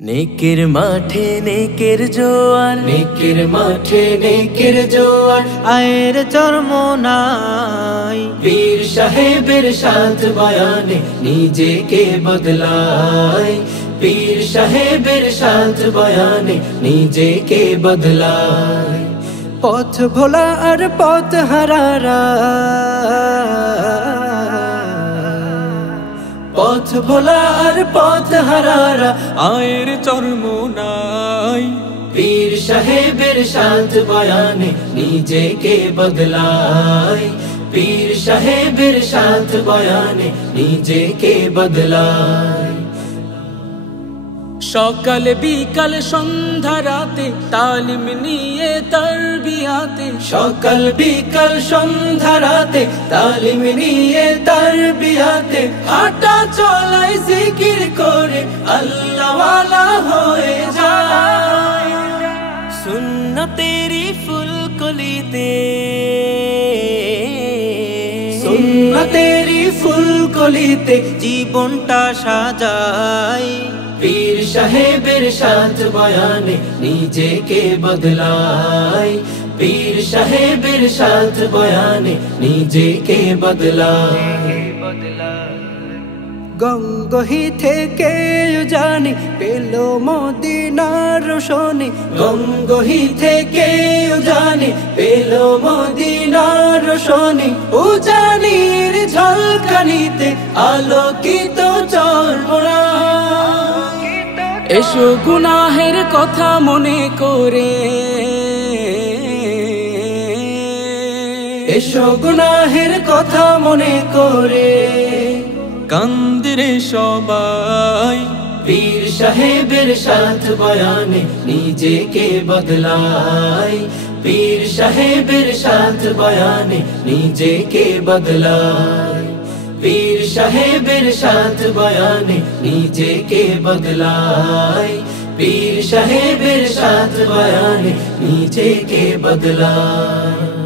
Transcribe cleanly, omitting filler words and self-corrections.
নেকের মাঠে নেকের জোয়ার, নেকের মাঠে নেকের জোয়ার, আয়ের চরমোনাই। পীর সাহেবের সাথ বয়ানে নিজেকে বদলায়, পীর সাহেবের সাথ বয়ানে নিজেকে বদলায়। পথ ভোলা আর পথ হারারা, পথ ভোলা আর পথ হারারা, আয়ের চরমোনাই। পীর সাহেবের সাথ বয়ানে নিজেকে বদলায়, পীর সাহেবের সাথ বয়ানে নিজেকে বদলায়। সকাল বিকাল সন্ধ্যা রাতে তালিম নিয়ে তারবিয়াতে, সকাল বিকাল সন্ধ্যা রাতে তালিম নিয়ে তারবিয়াতে, হাঁটা চলাই জিকির করে আল্লাহ ওয়ালা হয়ে যায়। সুন্নতেরি ফুলকলিতে, সুন্নতেরি ফুলকলিতে জীবনটা সাজাই। পীর সাহেবের সাথ বয়ানে নিজেকে বদলায়, পীর সাহেবের সাথ বয়ানে নিজেকে বদলায়। গঙ্গোহি থেকে জানি পেল মদিনার রোশনি, গঙ্গোহি থেকে জানি পেল মদিনার রোশনি, উজানির ঝলকানিতে আলোকিত চরমোনা। এসো গুনাহের কথা মনে করে, এসো গুনাহের কথা মনে করে, কান্দিরে সবাই। পীর সাহেবের সাথ বয়ানে নিজেকে বদলায়, পীর সাহেবের সাথ বয়ানে নিজেকে বদলায়, পীর সাহেবের সাথ বয়ানে নিজেকে বদলায়, পীর সাহেবের সাথ বয়ানে নিজেকে বদলায়।